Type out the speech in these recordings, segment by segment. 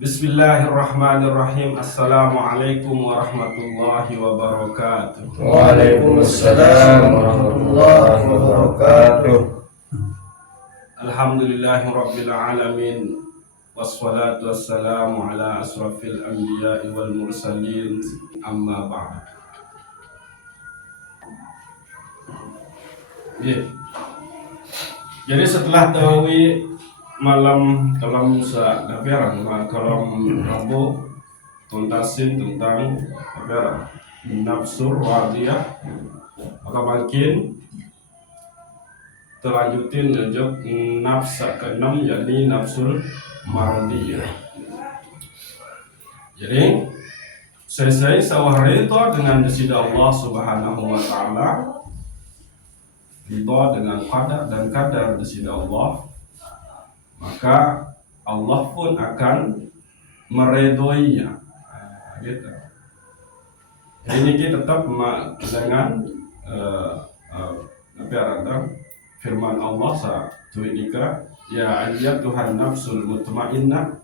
Bismillahirrahmanirrahim. Assalamualaikum warahmatullahi wabarakatuh. Waalaikumsalam warahmatullahi wabarakatuh. Alhamdulillahirabbil alamin. Wassalatu wassalamu ala asrafil anbiya'i wal mursalin. Amma ba'd. Jadi setelah tarawih malam kalam Musa kafiran kalam Rabu tuntasin tentang kafiran nafsur wadiyah, maka makin terlanjutin jejak nafsa ke-6 yakni nafsul maradiyah. Jadi selesai sawah itu dengan desida Allah Subhanahu wa taala, ridha dengan qada dan kadar desida Allah, maka Allah pun akan meredhoinya. Gitu. Ini kita tetap dengan firman Allah satu nikah, ya ayyatuhan nafsul mutmainnah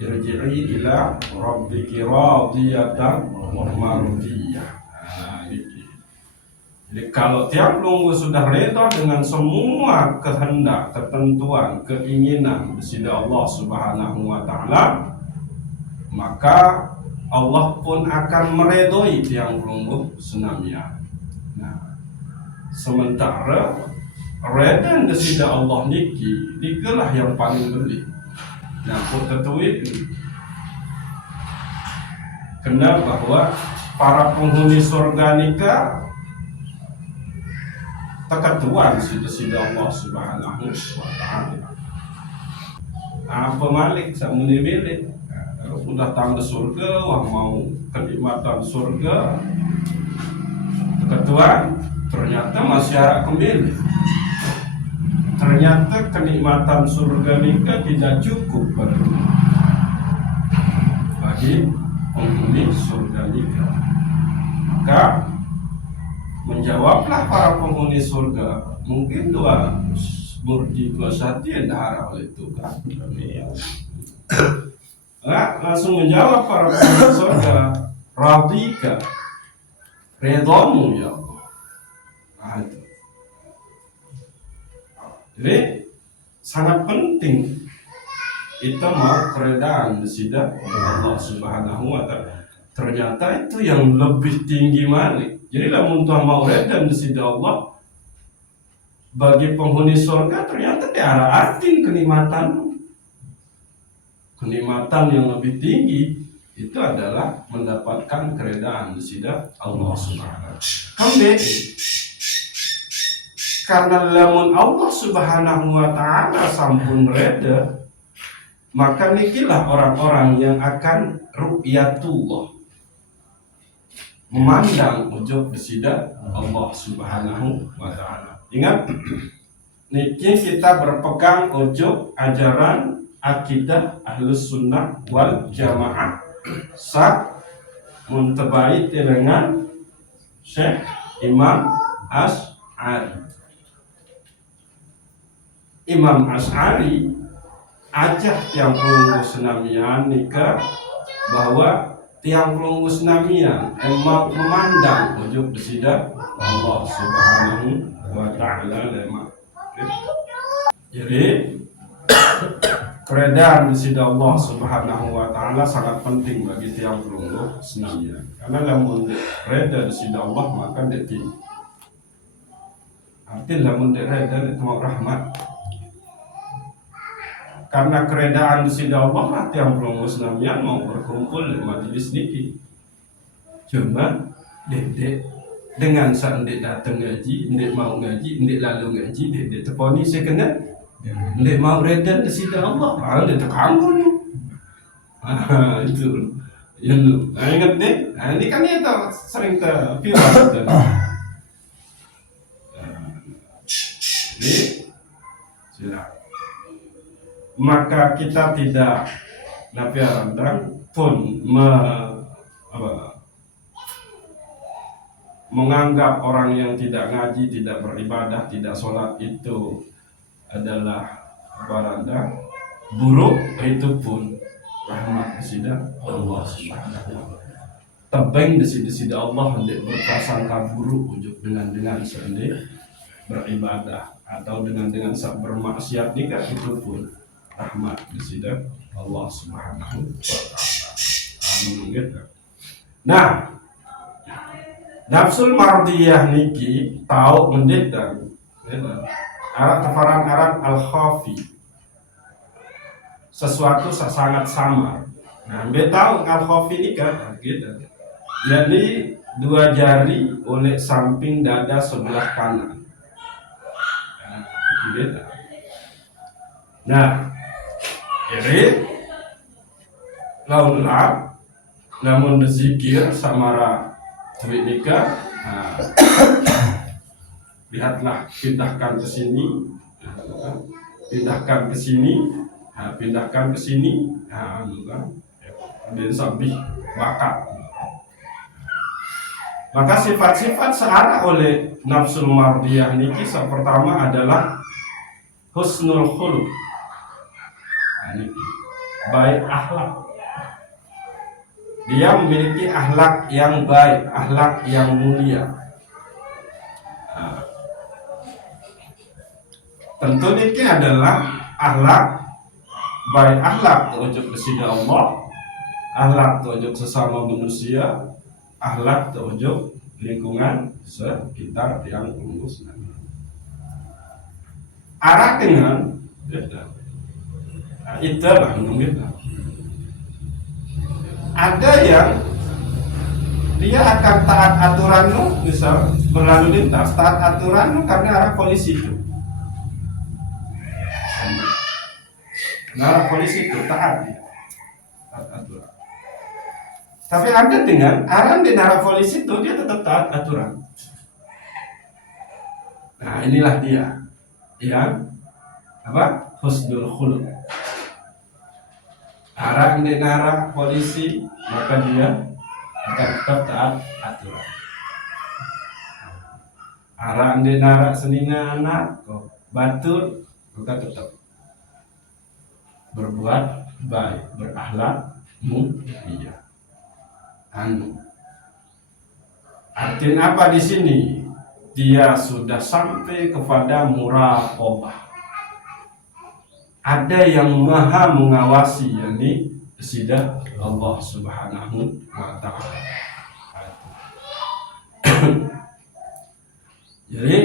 irji'i ila rabbiki radiyatan mardiyah. Jadi kalau tiap lunggu sudah reda dengan semua kehendak, ketentuan, keinginan dari Allah Subhanahu wa taala, maka Allah pun akan meredoi tiang lunggu senamnya. Nah, sementara reda dari Allah nikilah yang paling beli. Nah, ketahui kena bahwa para penghuni surga nikah ketentuan sida Allah Subhanahu wa taala. Apa malik samuni milik. Kalau sudah tanda surga, wah mau kenikmatan surga, ketentuan ternyata masyarakat kembali. Ternyata kenikmatan surga nikah tidak cukup bagi penghuni surga nikah. Maka menjawablah para penghuni surga, mungkin dua murdi dua sati yang darah oleh Tuhan. Langsung menjawab para penghuni surga, radika, redamu ya Allah. Nah, itu. Jadi sangat penting kita mau keredaan sida Allah Subhanahu wa taala. Ternyata itu yang lebih tinggi malik. Jadi lamun tuh mau redan di sida Allah bagi penghuni surga, ternyata tiara arti kenikmatan yang lebih tinggi itu adalah mendapatkan keredaan di sida Allah Subhanahu. Kembali karena lamun Allah Subhanahu wa taala sampun reda, maka nikilah orang-orang yang akan ru'yatullah, memandang ujub besida Allah Subhanahu wa taala. Ingat, niki kita berpegang ujub ajaran akidah Ahlus Sunnah wal Jamaah sa muntabaid dengan Syekh Imam Asy'ari. Imam Asy'ari ajak tiang pelunggu senamian nikah bahwa tiang pelunggu senamian emang memandang ujub besida Allah Subhanahu wa taala lemah. Jadi keredaan besida Allah Subhanahu wa taala sangat penting bagi tiang pelunggu senamian. Karena lamun reda besida Allah maka deti. Artinya lamun reda itu rahmat. Karena keredaan besida Allah lah tiang pelunggu senamian mau berkumpul di majelis niki. Cuma dedek dengan saat ndek datang ngaji, ndek mau ngaji, ndek lalu ngaji, ndek teponi saya kena, ndek mau reda besida Allah, ndek terganggu nih. Itu yang ingat deh. Ini kan ya sering terviral. Jadi silakan. Maka kita tidak nafiarandang pun menganggap orang yang tidak ngaji, tidak beribadah, tidak sholat itu adalah baranda buruk. Itu pun rahmat sida Allah Subhanahu. Tebeng sida Allah hendak berprasangka buruk ujuk dengan seendek beribadah atau dengan bermaksiat nikah, itu pun rahmat sida Allah Subhanahu wa taala. Amin. Nah, nafsul mardiyah niki tahu mendedan arat tafaran arat al khafi, sesuatu sangat samar. Nah, anda tahu al khafi ini kan gitu, yakni dua jari oleh samping dada sebelah kanan. Gitu. Nah, jadi laulah namun berzikir samara duit nikah, lihatlah, pindahkan ke sini, pindahkan ke sini, pindahkan ke sini, dan sabih bakat. Maka sifat-sifat searah oleh nafsul mardiyah niki pertama adalah husnul khuluq, baik akhlak. Dia memiliki akhlak yang baik, akhlak yang mulia. Tentu ini adalah akhlak baik, akhlak terwujud kepada Allah, akhlak terwujud sesama manusia, akhlak terwujud lingkungan sekitar yang mengurus. Arah dengan itulah menunggu. Ada yang dia akan taat aturanmu, misal berlalu lintas taat aturanmu karena arah polisi itu. Arah polisi itu taat dia, taat aturan. Tapi ada dengan arah di arah polisi itu dia tetap taat aturan. Nah, inilah dia yang apa? Husnul khuluq. Arah di arah polisi, maka dia akan tetap taat aturan. Arah di arah senina anak batur, maka tetap berbuat baik, berakhlak mulia. Artinya apa di sini? Dia sudah sampai kepada muraqabah. Ada yang maha mengawasi, yakni sida Allah Subhanahu wa ta'ala. Jadi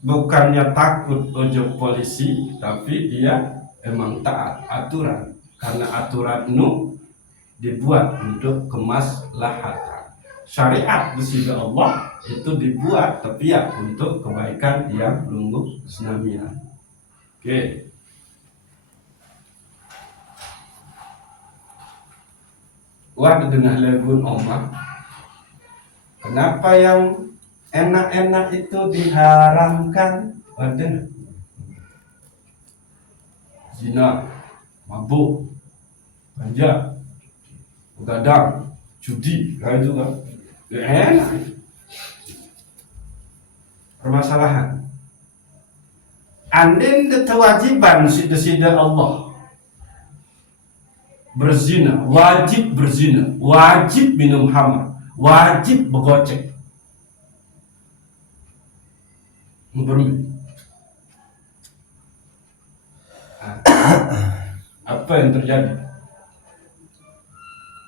bukannya takut ojok polisi, tapi dia emang taat aturan, karena aturan itu dibuat untuk kemaslahatan. Syariat sida Allah itu dibuat tapi ya untuk kebaikan yang lungguh senamian. Oke. Wah, dengar lagu Omar. Kenapa yang enak-enak itu diharamkan? Waduh. Zina, mabuk, ganja, begadang, judi, kayak itu kan. Enak. Permasalahan. Andin kewajiban sida Allah berzina, wajib berzina, wajib minum khamar, wajib begocek. Apa yang terjadi?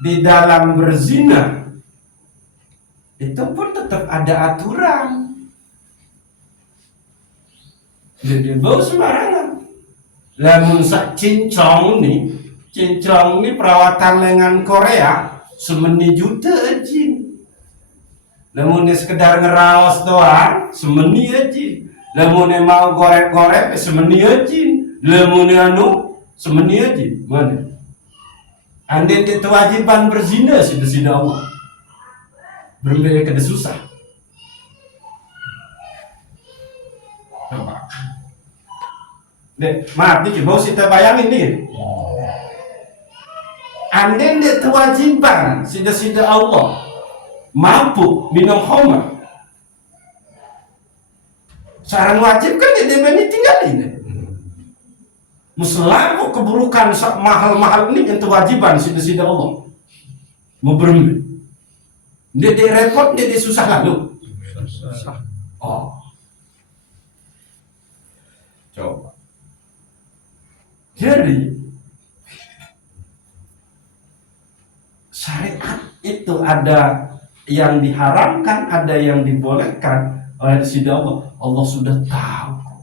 Di dalam berzina itu pun tetap ada aturan. Jadi bau sembarangan. Lamun sak cincong nih perawatan lengan Korea semeni juta aja. Lamun sekedar ngeraos doang semeni aja. Lamun mau gorek-gorek semeni aja. Lamun semeni aja. Mana? Andai kewajiban berzina sida Allah. Berbeda kada susah. Coba. Maaf nih, mau kita bayangin nih. Andai kewajiban sida Allah mampu minum khamar. Saran wajib kan dia tinggalin. Muselamu keburukan mahal-mahal ini yang kewajiban sida Allah. Mau berembe. Dia repot, dia susah lalu. Oh. Coba. Jadi syariat itu ada yang diharamkan, ada yang dibolehkan oleh sida Allah. Allah sudah tahu.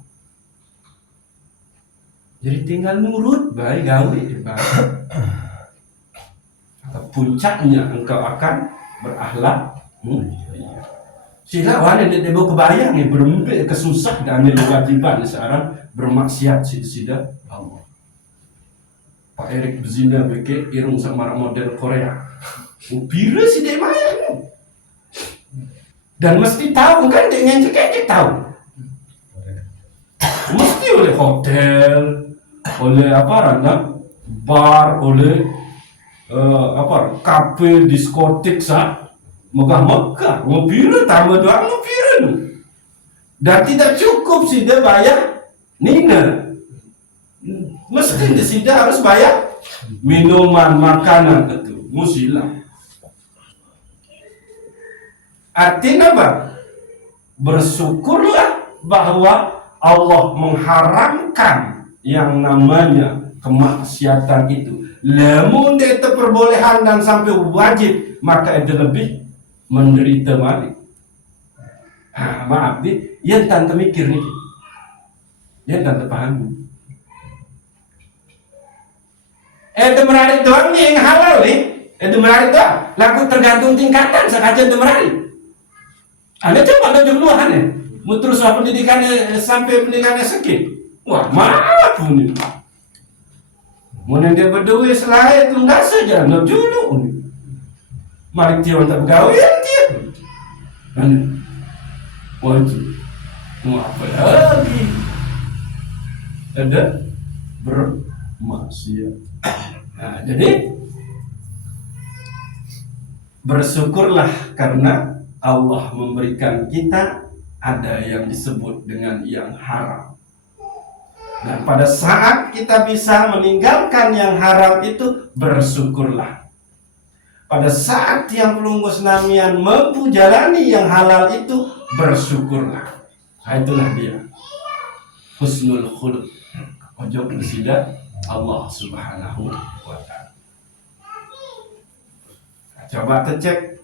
Jadi tinggal nurut, baik gawe, baik. Puncaknya engkau akan berakhlak mulia. Sila wane dia bawa kebayang nih berembe kesusah dan kewajiban sekarang bermaksiat sida Allah. Pak Erik berzina beke irung sama model Korea. Upira si dia main. Dan mesti tahu kan dia ngecek tahu. Mesti oleh hotel, oleh bar, oleh kafe, diskotik megah-megah, mobil tambah doang mobil. Dan tidak cukup sida bayar nina. Mesti sida harus bayar minuman, makanan itu, musilah. Artinya apa? Bersyukurlah bahwa Allah mengharamkan yang namanya kemaksiatan itu. Lamun dia perbolehan dan sampai wajib, maka itu lebih menderita balik. Maaf nih, yang tante mikir nih, yang tante paham. Itu menarik doang nih yang halal nih, itu menarik doang. Lagu tergantung tingkatan sekaja itu menarik. Anda coba ada jumlahan ya, mau terus pendidikannya sampai pendidikannya sakit. Wah, maaf nih. Mana dia berdua selain itu enggak saja, enggak dulu. Mari dia tak bergawe dia. Wajib. Mau apa lagi? Ada bermaksiat. Nah, jadi bersyukurlah karena Allah memberikan kita ada yang disebut dengan yang haram. Dan pada saat kita bisa meninggalkan yang haram itu, bersyukurlah. Pada saat yang pelunggus namian mampu jalani yang halal itu, bersyukurlah. Nah, itulah dia husnul khuluq. Ojo bersida Allah Subhanahu wa ta'ala. Coba cek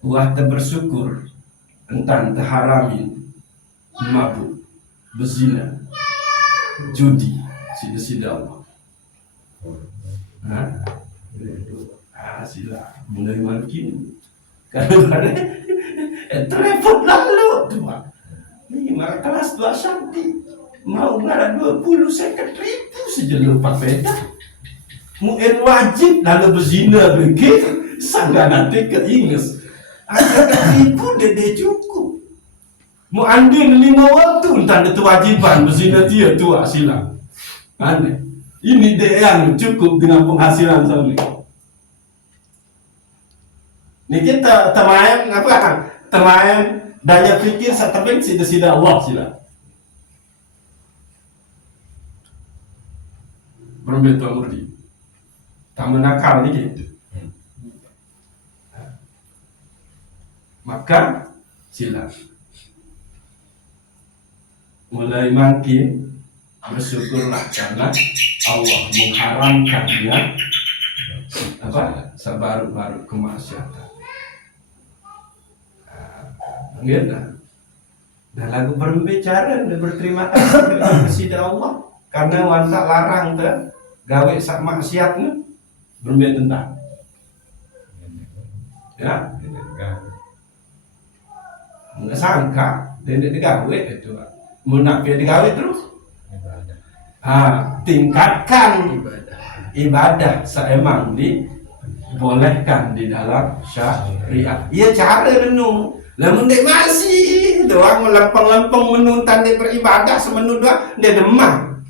buah bersyukur entan terharamin mabuk, berzina, judi, sida Allah. Sila mulai makin kadang-kadang repot lalu tuh. Ini maka kelas 2 santi mau ngaran 20 seket ribu sejelur papeda. Mungkin wajib lalu berzina begitu sangga nanti keinges. Ada ribu dede cukup. Mau andin 5 waktu entah itu wajiban berzina dia tua sila. Aneh. Ini dia yang cukup dengan penghasilan sama. Ini kita temayan apa? Temayan daya pikir satapin sida Allah sila. Berbeda murni. Tak menakal ni gitu. Maka sila mulai makin bersyukurlah karena Allah mengharamkannya sebaru-baru kemaksiatan. Gitu. Nah, lagu berbicara dan berterima kasih kepada Allah karena wanta larang tuh gawe sak maksiatnya berbicara tentang ya nggak sangka dan digawe itu munafik digawe terus tingkatkan ibadah seemang dibolehkan di dalam syariat. Iya cara renung. Lamun dek masih doang melempeng-lempeng menuntan dia beribadah semenu doang dia demam.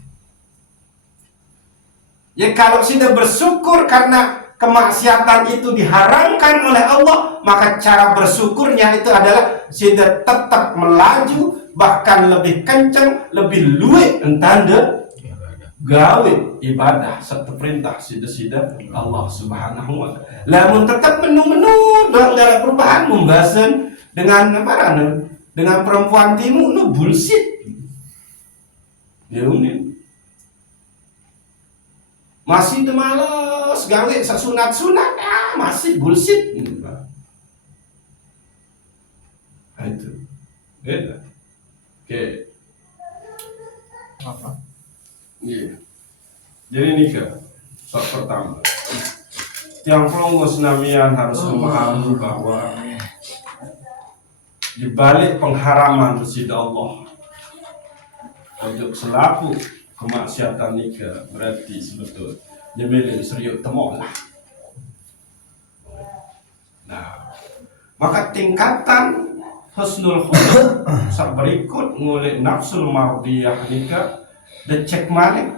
Ya kalau sudah bersyukur karena kemaksiatan itu diharamkan oleh Allah, maka cara bersyukurnya itu adalah sudah tetap melaju bahkan lebih kencang, lebih luwih entah gawe ibadah satu perintah sida-sida Allah Subhanahu wa taala. Lamun tetap menu-menu dalam dalam perubahan membahasan dengan apa dengan perempuan timu nu bullshit. Ya unik. Masih malas gawe sasunat-sunat masih bullshit. Nah, itu. Beda. Oke. Iya. Jadi nikah step pertama. Tiang pelonggo senamian harus memahami bahwa di balik pengharaman sida Allah untuk selaku kemaksiatan nikah berarti sebetulnya nyemilin serius temolah. Nah, maka tingkatan husnul khuluq sak berikut ngulik nafsul mardiyah nikah decek malik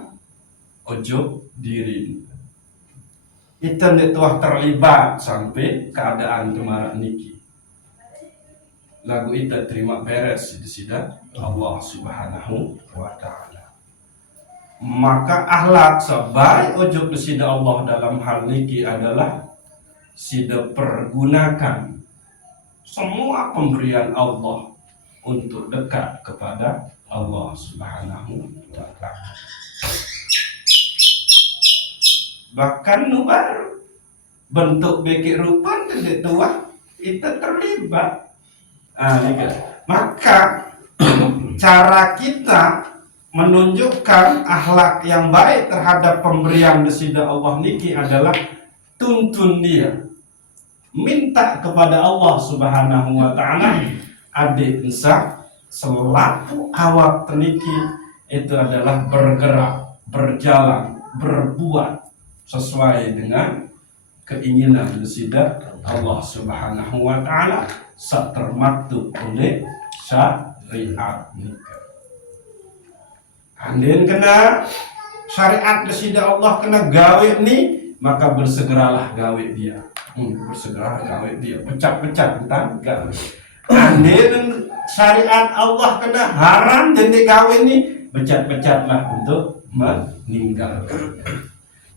ojo diri itu telah terlibat sampai keadaan kemarak niki lagu itu terima beres di sida Allah Subhanahu wa taala. Maka akhlak sebaik ojo di sida Allah dalam hal niki adalah sida pergunakan semua pemberian Allah untuk dekat kepada Allah Subhanahu wa taala. Bahkan nubar bentuk bekik rupa tidak tua itu terlibat. Maka cara kita menunjukkan akhlak yang baik terhadap pemberian desida Allah niki adalah tuntun dia, minta kepada Allah Subhanahu wa taala adik insya selaku awak teniki itu adalah bergerak, berjalan, berbuat sesuai dengan keinginan desida Allah Subhanahu wa taala termaktub oleh syariat nikah. Andin kena syariat desida Allah kena gawe nih, maka bersegeralah gawe dia. Bersegeralah gawe dia, pecah-pecah tentang gawe. Andin syariat Allah kena haram dan gawe nih, becat-becatlah untuk meninggalkan.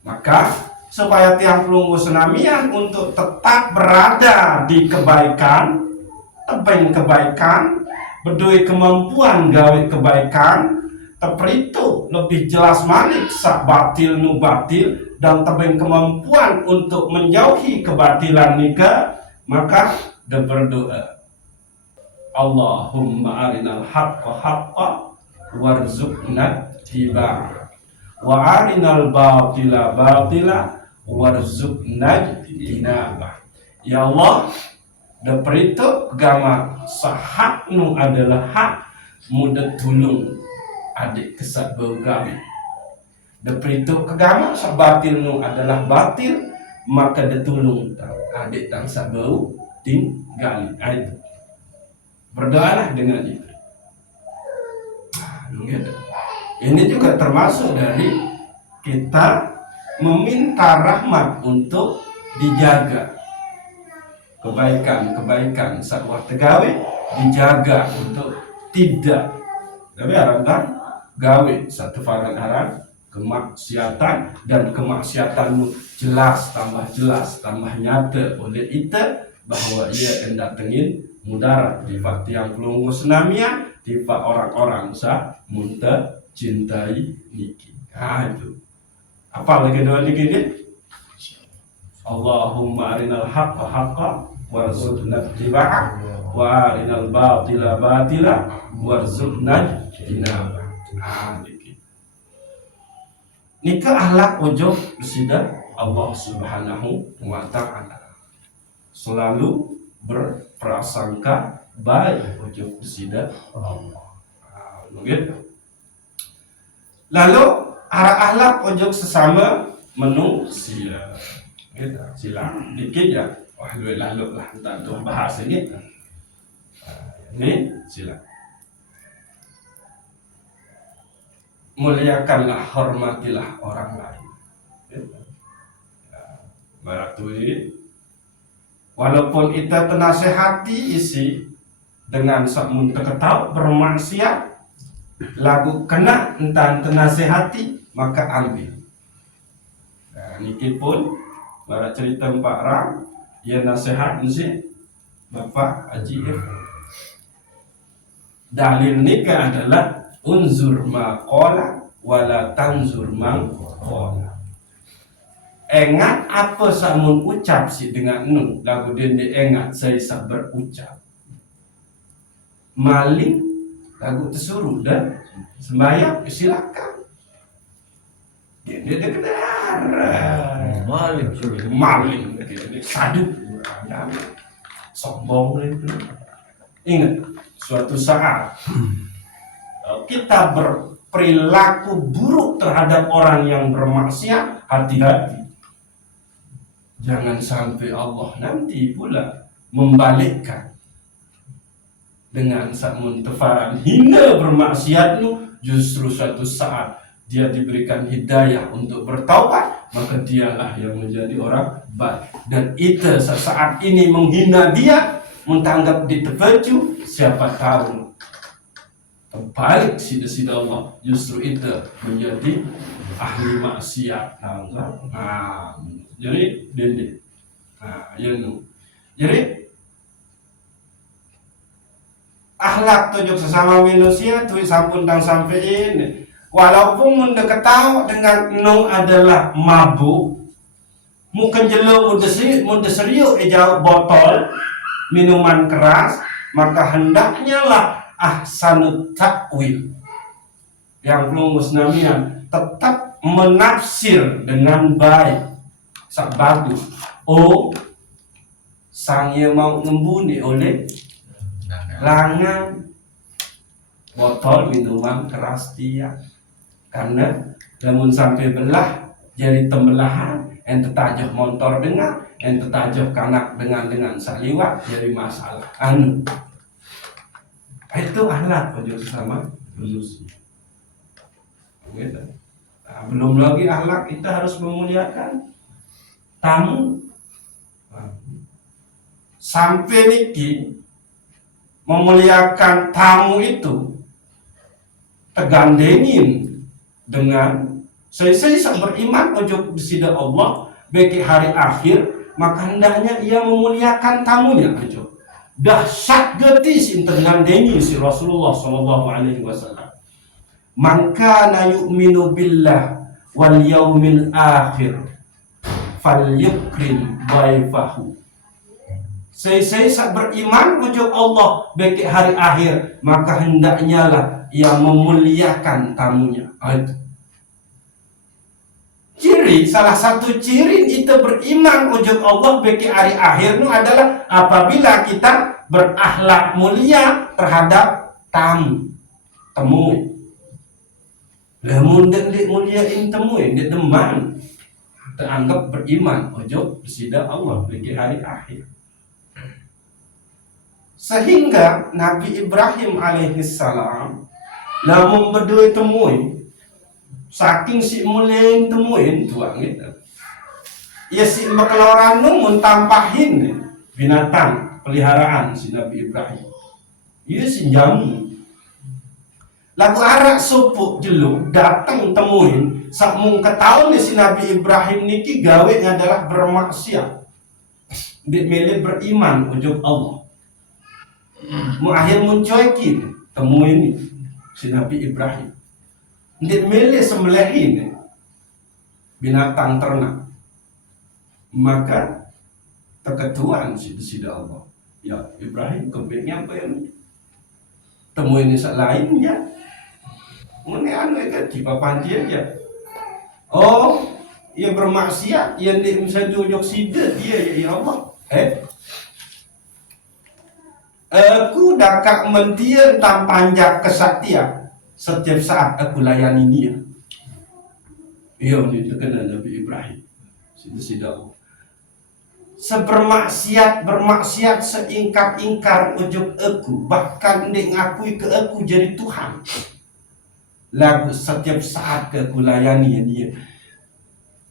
Maka supaya tiang pelunggu senamian untuk tetap berada di kebaikan, tebing kebaikan, berdui kemampuan gawe kebaikan, tepritu lebih jelas malik sak batil nu batil dan tebing kemampuan untuk menjauhi kebatilan nikah, maka berdoa Allahumma arinal haqqa haqqa warzuqna tibaa wa arinal batila batila warzuqna tinabah. Ya Allah, deprito gama sahak nu adalah hak mudah tulung adik kesat bau gawe. Deprito kegama sabatil nu adalah batil maka detulung adik tangsa bau tinggali. Itu berdoalah dengan itu. Ini juga termasuk dari kita meminta rahmat untuk dijaga kebaikan sebuah tegawe, dijaga untuk tidak tapi aran gawe satu faran aran kemaksiatan, dan kemaksiatanmu jelas tambah nyata oleh itu bahwa ia hendak tengin mudarat di tiang pelunggu senamian di orang-orang sah munta cintai niki. Itu apa lagi doa niki ini? Allahumma arinal haqqa haqqa warzuqna ittiba'ah wa arinal batila batila warzuqna jinabah. Nikah akhlak ujub besida Allah Subhanahu wa ta'ala. Selalu berprasangka baik ujub besida Allah. Begitu. Lalu arah akhlak ujub sesama manusia. Gitu. Silang dikit ya. Wah, lalu lah kita tuh bahas ini. Ini silang. Muliakanlah, hormatilah orang lain. Berarti walaupun kita tenasehati isi dengan sakmun teketau bermaksiat lagu kena entah tenasehati maka ambil. Nah, niki pun barat cerita Pak Ram, ia nasihat mesti Bapak Haji F. Dalil nikah adalah unzur ma qala wala tanzur man qala. Engat apa samun ucap si dengan nu lagu dende engat saya sak berucap. Maling lagu tersuruh dan sembahyang silakan. Dia kedengaran. Maling sadu sombong itu. Ingat suatu saat kita berperilaku buruk terhadap orang yang bermaksiat, hati-hati. Jangan sampai Allah nanti pula membalikkan dengan samun tefaran hina bermaksiat lu, justru suatu saat dia diberikan hidayah untuk bertaubat, maka dialah yang menjadi orang baik. Dan itu sesaat ini menghina dia, mentanggap di tepeju, siapa tahu terbalik sida-sida Allah, justru itu menjadi ahli maksiat. Jadi dende. Jadi akhlak tujuh sesama manusia tuh sampun tang sampai ini. Walaupun munda ketahu dengan no adalah mabuk, mungkin jelo munda serius jauh botol minuman keras, maka hendaknya lah ahsanut takwil yang belum musnamian tetap menafsir dengan baik, sak bagus. Oh, sang ia mau membunuh oleh langan botol minuman keras dia, karena namun sampai belah jadi tembelahan, ente tajah motor dengan ente tajah kanak dengan saliwat jadi masalah. Itu akhlak pada sesama manusia. Nah, belum lagi akhlak kita harus memuliakan tamu. Sampai niki memuliakan tamu itu tegandengin dengan saya beriman ojo besida Allah bagi hari akhir, maka hendaknya ia memuliakan tamunya ojo. Dahsyat getis intergandengi si Rasulullah sallallahu alaihi wasallam. Man kana yu'minu billah wal yaumil akhir falyukrim dhaifahu. Saya beriman ujuk Allah bagi hari akhir, maka hendaknya lah ia memuliakan tamunya. Ciri, salah satu ciri kita beriman ujuk Allah bagi hari akhir itu adalah apabila kita berakhlak mulia terhadap tamu. Lamun dak muliain temuin dia deman, teranggap beriman ujuk besida Allah bagi hari akhir. Sehingga Nabi Ibrahim alaihissalam namun berdua temuin, saking si muliain temuin tuang gitu. Ya si makaloran mun tampahin binatang peliharaan si Nabi Ibrahim. Iya si jamu. Lagu arak supuk jeluk datang temuin sakmung ketahuan si Nabi Ibrahim niki gawe adalah bermaksiat. Dia milih beriman ujuk Allah. Mu akhir mencuekin temuin si Nabi Ibrahim. Dia milih sembelihin binatang ternak. Maka terketuan si Allah. Ya Ibrahim kebeknya apa yang temuin ini lainnya. Mana kan di papan dia aja. Oh, ia bermaksiat, ia bisa jujur sida dia ya Allah. Aku dakak mentia tam panjang kesaktian. Setiap saat aku layani dia. Iya, ini terkena Nabi Ibrahim. Sida Allah. Bermaksiat seingkar-ingkar ujuk aku, bahkan dia ngakui ke aku jadi Tuhan. Lagu setiap saat ke aku layani dia.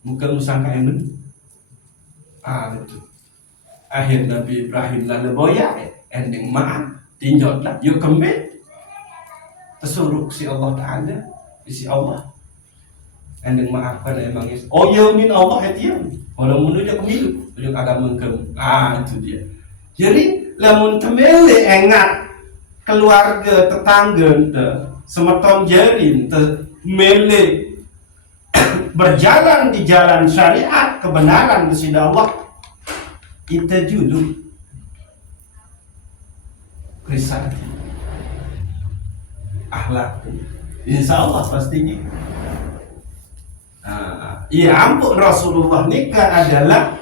Bukan musangka emen. Betul. Akhir Nabi Ibrahim lalu boya, ending maaf, tinjaulah, yuk kembali. Tersuruh si Allah Ta'ala, si Allah. Andeng maafkan emang is. Oh ya min Allah hatian. Orang menuju pemilu, menuju agama ke. Itu dia. Jadi lamun temele engat keluarga tetangga te semeton jerin te mele berjalan di jalan syariat kebenaran di sisi Allah, kita judul risah akhlak. Insya Allah pastinya. Iya ampun Rasulullah nikah adalah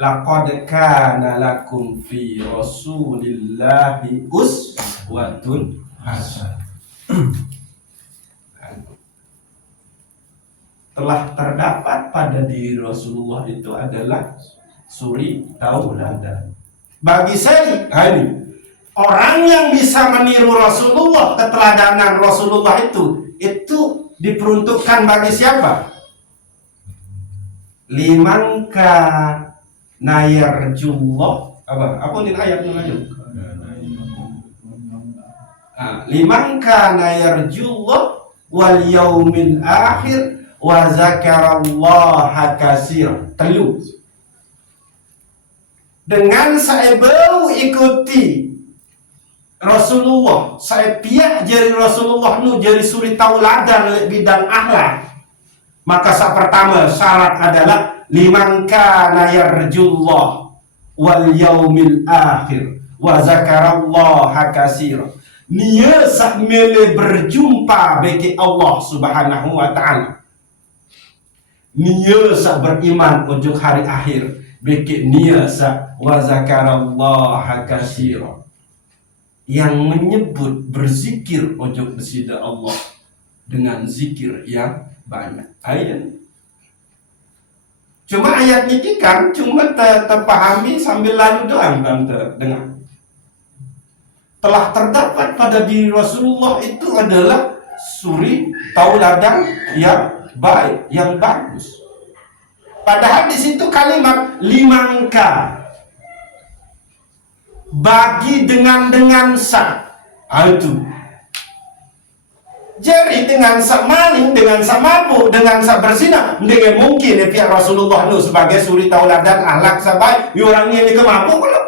laqad kana lakum fi Rasulillahi uswatun hasanah. Telah terdapat pada diri Rasulullah itu adalah suri tauladan. Bagi saya, ini orang yang bisa meniru Rasulullah, keteladanan Rasulullah itu diperuntukkan bagi siapa? Liman kana yarjullah apa nih ayatnya lanjut? Liman kana yarjullah wal yaumil akhir wa zakarallaha katsir. Telu. Dengan saya bau ikuti Rasulullah, saya pihak jari Rasulullah nu jari suri tauladan bidang akhlak. Maka saat pertama syarat adalah liman kana yarjullah wal yaumil akhir wa zakarallaha katsira. Nia sak mele berjumpa bagi Allah Subhanahu wa taala. Nia sak beriman ujuk hari akhir bagi nia sak wa zakarallaha katsira. Yang menyebut berzikir ujuk besida Allah dengan zikir yang banyak. Ayat. Cuma ayat ini kan cuma terpahami sambil lalu doang dan dengar. Telah terdapat pada diri Rasulullah itu adalah suri tauladan yang baik, yang bagus. Padahal di situ kalimat limangka bagi dengan sa itu. Jadi dengan sak maling, dengan sak mabuk, dengan sak berzina, dengan mungkin ya pihak Rasulullah itu sebagai suri tauladan akhlak sabai, orang ini kemabuk kalau.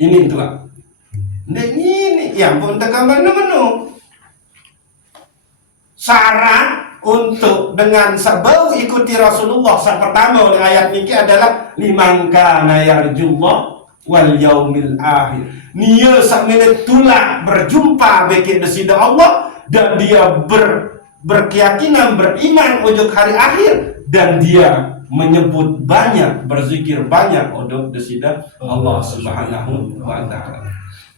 Ini itu lah. Ini yang pun tekan menu. Syarat untuk dengan sebau ikuti Rasulullah saat pertama oleh ayat ini adalah liman kana yarjullah wal yaumil akhir. Nia sambil tulak berjumpa bagi desida Allah dan dia berkeyakinan beriman untuk hari akhir dan dia menyebut banyak berzikir banyak untuk desida Allah Subhanahu wa taala.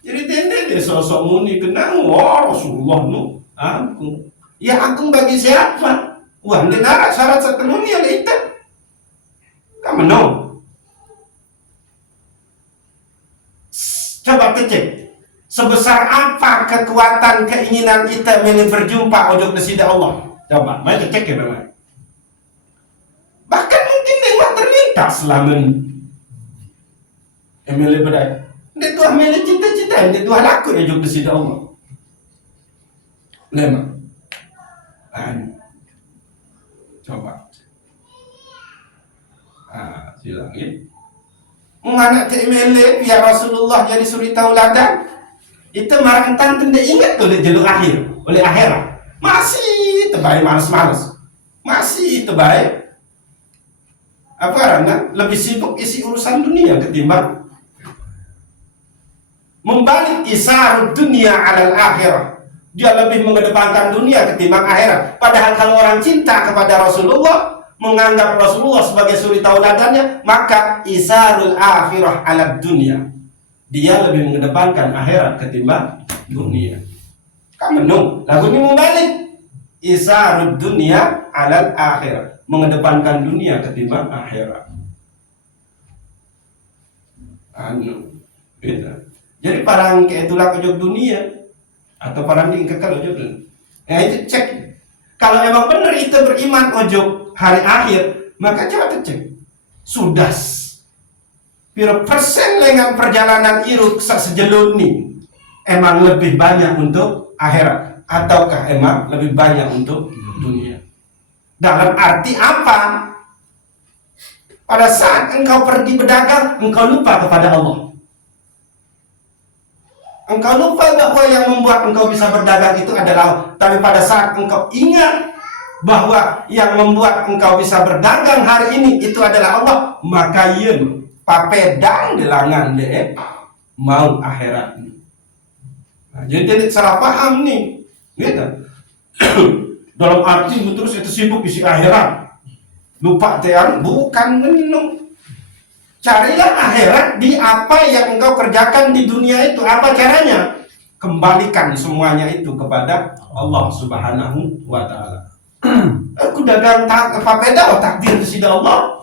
Jadi dia sosok muni kenang Rasulullah nu agung. Ya agung bagi siapa? Wah, dengar syarat seterusnya itu. Kamu no. Coba kecek. Sebesar apa kekuatan keinginan kita ingin berjumpa untuk desida Allah? Coba, mari cek ya teman. Bahkan mungkin dengan terlintas selama ini. Emile bedai. Dia tuh emile cita-cita, dia tuh laku untuk desida Allah. Lema. Coba. Silakan. Menganak TML ya Rasulullah jadi suri tauladan itu marantan tidak ingat oleh jalur akhir oleh akhirat masih terbaik malas-malas masih terbaik apa karena lebih sibuk isi urusan dunia ketimbang membalik isar dunia alal akhirat. Dia lebih mengedepankan dunia ketimbang akhirat. Padahal kalau orang cinta kepada Rasulullah, menganggap Rasulullah sebagai suri tauladannya, maka isarul akhirah ala dunia. Dia lebih mengedepankan akhirat ketimbang dunia. Kamu menung, lagu ini membalik. Isarul dunia ala akhirat, mengedepankan dunia ketimbang akhirat. Beda. Jadi parang keitulah kejog dunia atau parang kekal ojok. Itu cek. Kalau emang benar itu beriman ojok hari akhir, maka coba cek. Sudah piro persen dengan perjalanan iruk sejelun nih emang lebih banyak untuk akhirat. ataukah emang lebih banyak untuk dunia? Dalam arti apa? Pada saat engkau pergi berdagang, engkau lupa kepada Allah. Engkau lupa bahwa yang membuat engkau bisa berdagang itu adalah Allah. Tapi pada saat engkau ingat bahwa yang membuat engkau bisa berdagang hari ini itu adalah Allah, maka yen papedang di langan de mau akhirat. Nah, jadi salah paham nih, gitu. Dalam arti terus itu sibuk isi akhirat, lupa tiang, bukan menung. Carilah akhirat di apa yang engkau kerjakan di dunia itu. Apa caranya? Kembalikan semuanya itu kepada Allah Subhanahu wa ta'ala. Aku dagang papeda takdir sida Allah.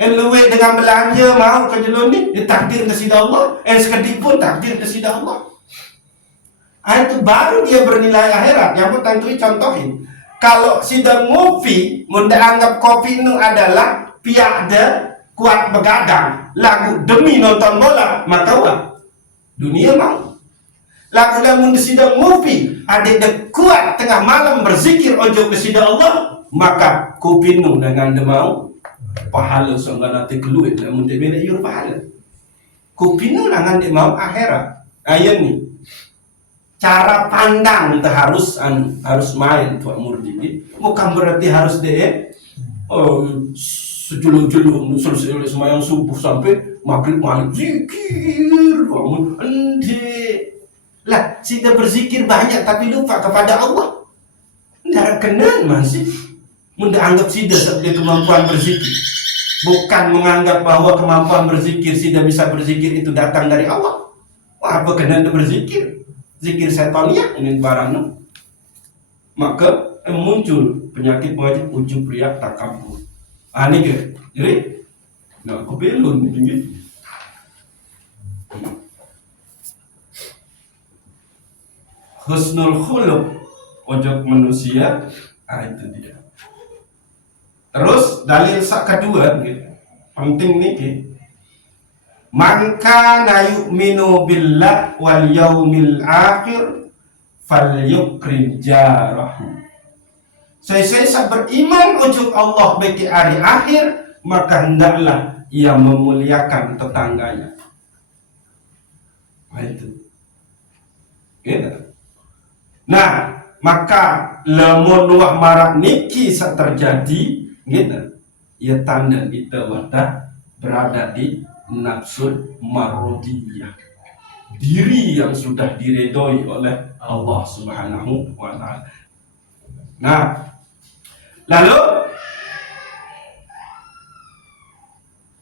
Luwe dengan belanja mau ke jeloni takdir sida Allah. Sekedip pun takdir sida Allah. Itu baru dia bernilai akhirat. Yang pun tentu contohin. Kalau sidang ngopi, munda anggap kopi itu adalah piada kuat begadang, lagu demi nonton bola, maka wah dunia mau. Lagu namun sidang ngopi, ada kuat tengah malam berzikir ojo kesida Allah, maka kupinu dengan demau pahala sangga nanti keluar, namun dia beda iur pahala. Kupinu dengan demau akhirat. Ayat ni cara pandang itu harus main tuan murdi. Bukan berarti harus deh sejulung-julung selesai semayang subuh sampai maghrib malik zikir bangun ente lah sudah berzikir banyak tapi lupa kepada Allah. Tidak kenal masih mudah anggap sudah sebagai kemampuan berzikir, bukan menganggap bahwa kemampuan berzikir sudah bisa berzikir itu datang dari Allah. Wah, apa kenal berzikir zikir setonia ini barang, maka muncul penyakit ujub riak takabur. Ini ke, jadi nggak kebelun gitu. Husnul khuluq ojok manusia, itu dia. Terus dalil kedua, gitu. Penting nih, gitu. Man kana yu'minu billah wal yaumil akhir falyukrim jarahu. Saya beriman ujuk Allah bagi hari akhir, maka hendaklah ia memuliakan tetangganya. Nah, itu. Gitu. Nah, maka lamun wah marak niki terjadi, gitu. Ya tanda kita wadah berada di nafsul marudiyah. Diri yang sudah diredoi oleh Allah Subhanahu wa ta'ala. Nah, lalu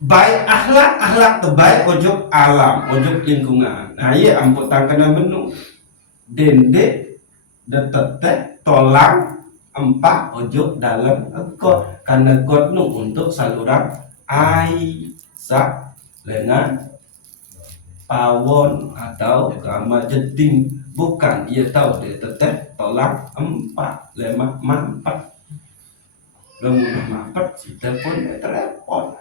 baik akhlak terbaik ojok alam, ojok lingkungan. Nah, iya ampun tangkana menu dende detete tolang empat ojok dalam kot karena kot nu untuk saluran air sak lengan pawon atau kamar jeding, bukan ia tahu dia teteh tolak 4 5 4 lemun mampet si telepon terepot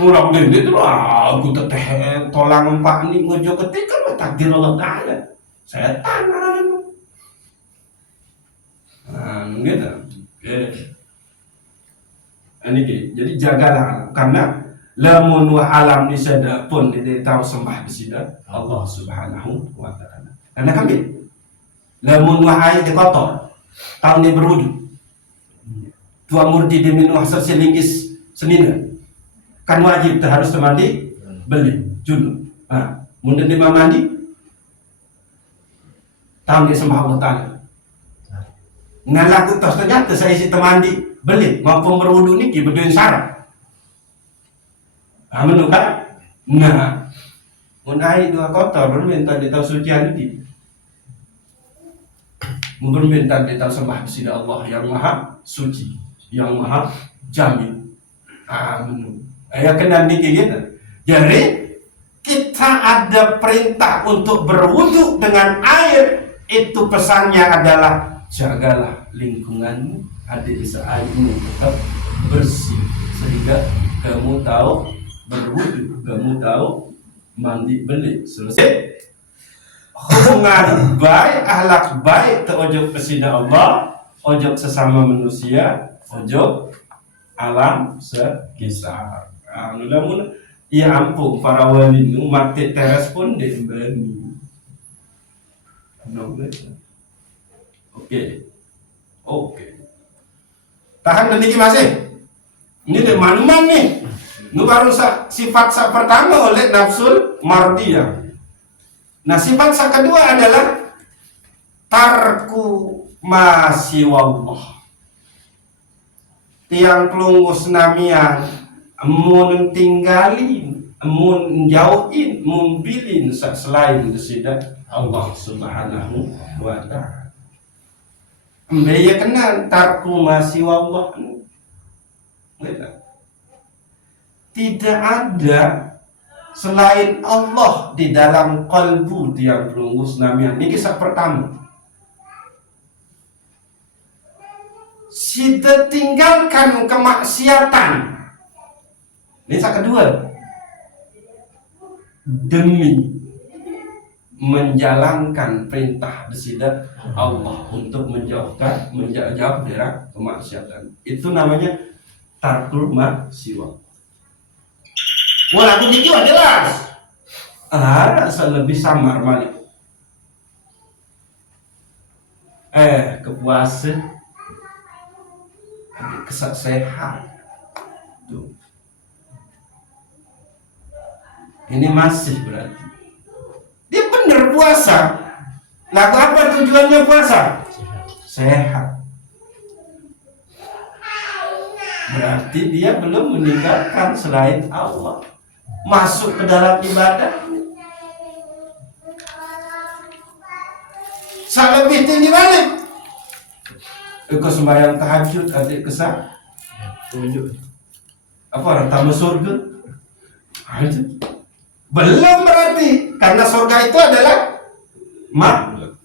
murah gede itu lah aku teteh tolak 4 ini ngojo ketika takdir Allah Ta'ala setan itu gitu. Ini jadi jagalah karena lamun wa alam ni sada pun dia tahu sembah besida Allah Subhanahu wa ta'ala. Karena kami lamun wa air dia kotor, tahun dia berwudu. Tua murdi dia minum asal selinggis senina. Kan wajib harus mandi beli junub. Nah, mun dia mandi tahun dia sembah Allah Ta'ala. Ngalaku tos ternyata saya isi temandi beli maupun berwudu ni berdoa syarat. Amin kan? Nah, munai dua kotor berminta di tahu sucian ini. Berminta di tahu sembah kepada Allah yang maha suci, yang maha jamin. Amin. Ya kena gitu. Jadi kita ada perintah untuk berwudu dengan air. Itu pesannya adalah jagalah lingkunganmu, ada bisa airmu tetap bersih sehingga kamu tahu berwudu, kamu tahu mandi beli selesai. Hukum Dengan baik, akhlak baik teojok kesida Allah, ojok sesama manusia, ojok alam sekitar. Mudah-mudahan ya ampun para wali nu mati teresponden bani. Oke. Tahan demikian masih. Ini dari mana nih? Nu baru sifat pertama oleh nafsul mardiyah. Nah, sifat kedua adalah tarku masiwallah. Tiang pelungus namian mun tinggalin, mun jauhin, mun bilin selain desida Allah Subhanahu wa ta'ala. Mbaya kenal tarku masiwallah. Tidak ada selain Allah di dalam kalbu tiang pelungus namian. Ini kisah pertama. Sida tinggalkan kemaksiatan. Ini kisah kedua. Demi menjalankan perintah desida Allah untuk menjauh dari kemaksiatan. Itu namanya tarkul masiwa. Walaupun itu jelas. Lebih samar malik. Kepuasan kesehat. Tuh. Ini masih berarti dia benar puasa. Lalu apa tujuannya puasa? Sehat. Berarti dia belum meninggalkan selain Allah, masuk ke dalam ibadah. Lebih tinggi balik. Ikut sembahyang tahajud, adik kesah. Apa tamu surga? Belum berarti, karena surga itu adalah makhluk.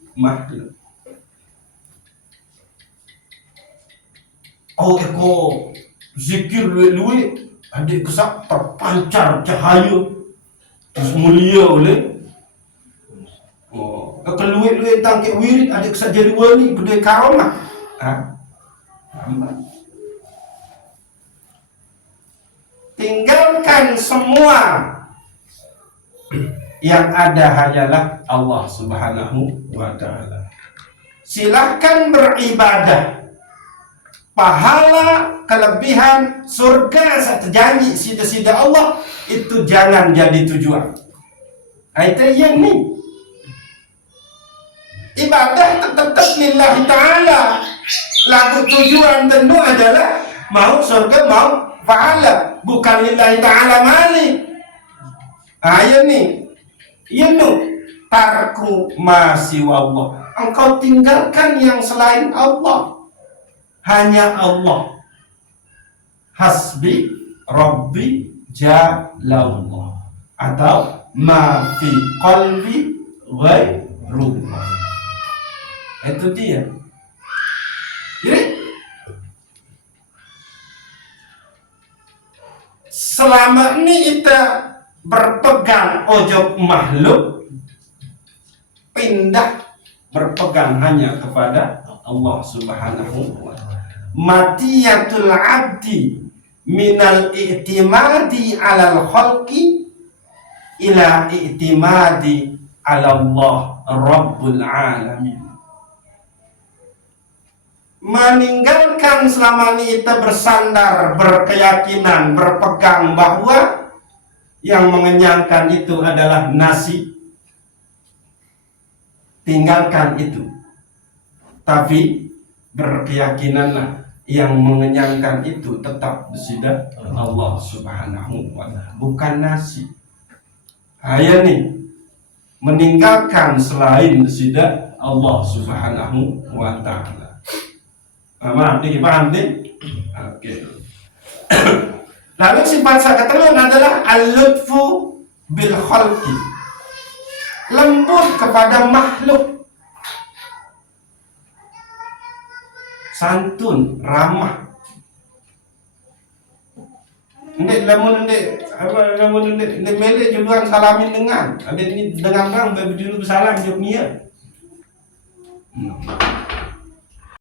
Zikir luwe adik kesah terpancar cahaya terus mulia oleh keluwe tangkik wirid adik kesah jadi wali gede karomah. Tinggalkan semua yang ada hanyalah Allah Subhanahu wa ta'ala. Silahkan beribadah. Pahala, kelebihan, surga satu janji sida-sida Allah itu jangan jadi tujuan. Itu yang nih. Ibadah tetap lillahi ta'ala. Lagu tujuan tentu adalah mau surga, mau pahala, bukan lillahi ta'ala malik. Ayo nih. Yaitu tarku masiwallah. Engkau tinggalkan yang selain Allah. Hanya Allah. Hasbi Rabbi Jalallah. Atau ma fi qalbi ghairullah. Itu dia. Jadi selama ini kita berpegang ojok makhluk, pindah berpegang hanya kepada Allah Subhanahu wa ta'ala. Matiyatul abdi minal i'timadi alal khalqi ila i'timadi ala Allah Rabbul alamin. Meninggalkan selama ini kita bersandar, berkeyakinan, berpegang bahwa yang mengenyangkan itu adalah nasi. Tinggalkan itu. Tapi berkeyakinanlah yang mengenyangkan itu tetap disida Allah Subhanahu wa ta'ala, bukan nasi. Ayat nih meninggalkan selain disida Allah Subhanahu wa ta'ala. Paham nih? Oke. Lalu sifat kedua adalah al-lutfu bil khalqi. Lembut kepada makhluk. Santun, ramah. Ndek lamun ndek apa lamun ndek mele juluan salamin dengan. Ada ni dengan orang berdulu bersalam jok niat.